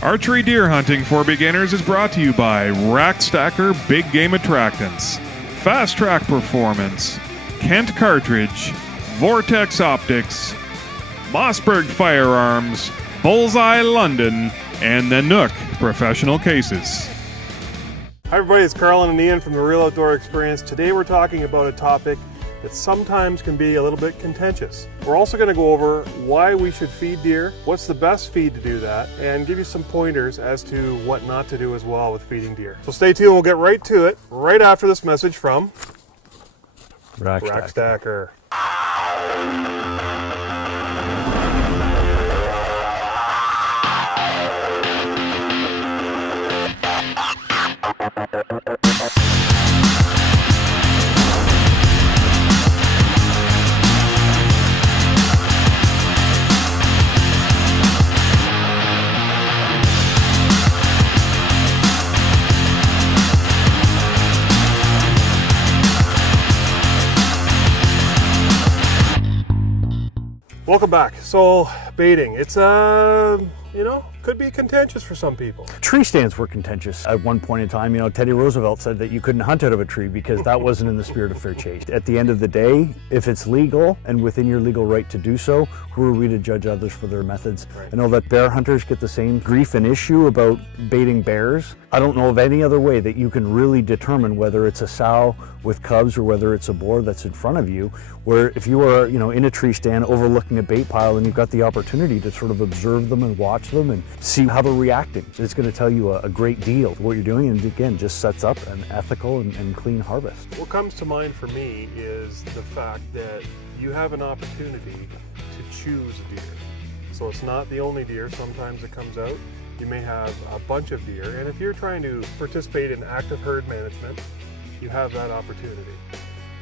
Archery deer hunting for beginners is brought to you by Rack Stacker Big Game Attractants, Fast Track Performance, Kent Cartridge, Vortex Optics, Mossberg Firearms, Bullseye London, and the Nook Professional Cases. Hi everybody, it's Carl and Ian from the Real Outdoor Experience. Today we're talking about a topic that sometimes can be a little bit contentious. We're also going to go over why we should feed deer, what's the best feed to do that, and give you some pointers as to what not to do as well with feeding deer. So stay tuned, we'll get right to it, right after this message from Rack Stacker. Welcome back. So baiting, it's could be contentious for some people. Tree stands were contentious at one point in time. Teddy Roosevelt said that you couldn't hunt out of a tree because that wasn't in the spirit of fair chase. At the end of the day, if it's legal and within your legal right to do so, who are we to judge others for their methods? Right. I know that bear hunters get the same grief and issue about baiting bears. I don't know of any other way that you can really determine whether it's a sow with cubs or whether it's a boar that's in front of you, where if you are in a tree stand overlooking a bait pile and you've got the opportunity to sort of observe them and watch them and see how they're reacting, it's going to tell you a great deal of what you're doing, and again just sets up an ethical and clean harvest. What comes to mind for me is the fact that you have an opportunity to choose a deer. So it's not the only deer, sometimes it comes out. You may have a bunch of deer, and if you're trying to participate in active herd management, you have that opportunity.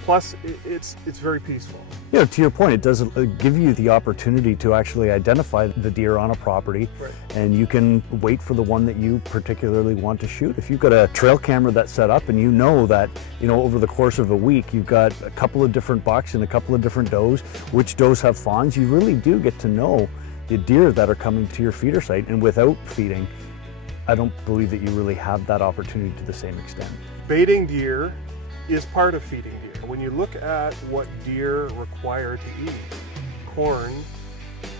Plus, it's very peaceful. To your point, it does give you the opportunity to actually identify the deer on a property, right, and you can wait for the one that you particularly want to shoot. If you've got a trail camera that's set up and you know that, over the course of a week, you've got a couple of different bucks and a couple of different does, which does have fawns, you really do get to know the deer that are coming to your feeder site. And without feeding, I don't believe that you really have that opportunity to the same extent. Baiting deer is part of feeding deer. When you look at what deer require to eat, corn,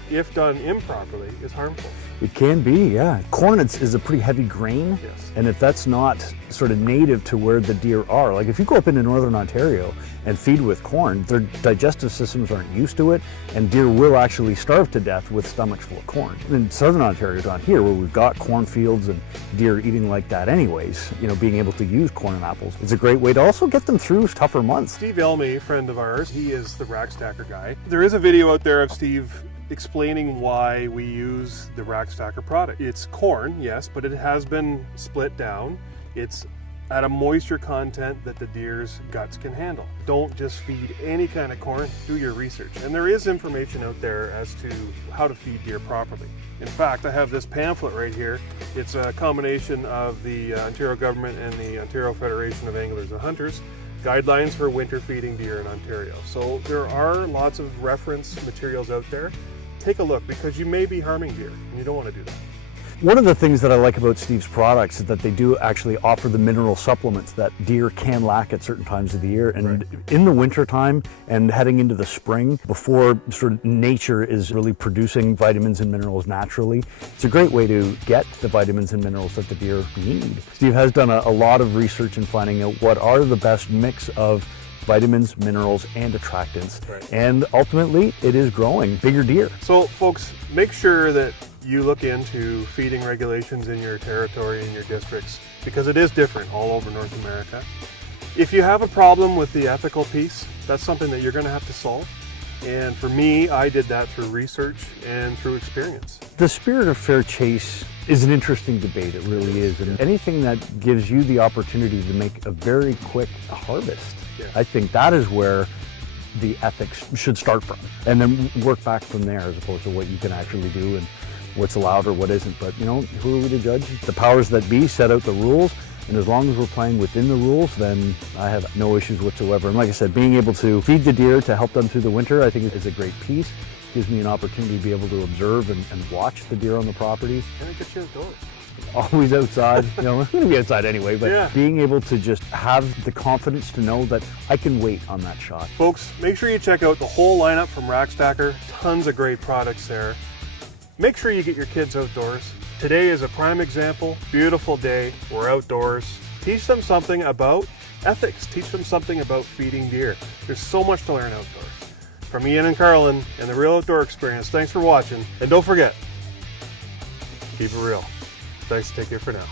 if done improperly, is harmful. It can be, yeah. Corn is a pretty heavy grain, yes, and if that's not sort of native to where the deer are, like if you go up into northern Ontario and feed with corn, their digestive systems aren't used to it, and deer will actually starve to death with stomachs full of corn. In southern Ontario, down here, where we've got cornfields and deer eating like that anyways, being able to use corn and apples is a great way to also get them through tougher months. Steve Elmy, friend of ours, he is the Rack Stacker guy. There is a video out there of Steve explaining why we use the Rack Stacker product. It's corn, yes, but it has been split down. It's at a moisture content that the deer's guts can handle. Don't just feed any kind of corn, do your research. And there is information out there as to how to feed deer properly. In fact, I have this pamphlet right here. It's a combination of the Ontario government and the Ontario Federation of Anglers and Hunters, guidelines for winter feeding deer in Ontario. So there are lots of reference materials out there. Take a look, because you may be harming deer and you don't want to do that. One of the things that I like about Steve's products is that they do actually offer the mineral supplements that deer can lack at certain times of the year. And right, in the winter time and heading into the spring, before sort of nature is really producing vitamins and minerals naturally, it's a great way to get the vitamins and minerals that the deer need. Steve has done a lot of research in finding out what are the best mix of vitamins, minerals, and attractants. Right. And ultimately, it is growing bigger deer. So folks, make sure that you look into feeding regulations in your territory, in your districts, because it is different all over North America. If you have a problem with the ethical piece, that's something that you're going to have to solve. And for me, I did that through research and through experience. The spirit of fair chase is an interesting debate, it really is. And anything that gives you the opportunity to make a very quick harvest, yes, I think that is where the ethics should start from. And then work back from there as opposed to what you can actually do and what's allowed or what isn't. But who are we to judge? The powers that be set out the rules, and as long as we're playing within the rules, then I have no issues whatsoever. And like I said, being able to feed the deer to help them through the winter, I think is a great piece. gives me an opportunity to be able to observe and watch the deer on the property. And it gets you outdoors. Always outside, you know, I'm gonna be outside anyway, but Yeah. being able to just have the confidence to know that I can wait on that shot. Folks, make sure you check out the whole lineup from Rack Stacker. Tons of great products there. Make sure you get your kids outdoors. Today is a prime example. Beautiful day, we're outdoors. Teach them something about ethics. Teach them something about feeding deer. There's so much to learn outdoors. From Ian and Carlin and the Real Outdoor Experience, thanks for watching. And don't forget, keep it real. Thanks, take care for now.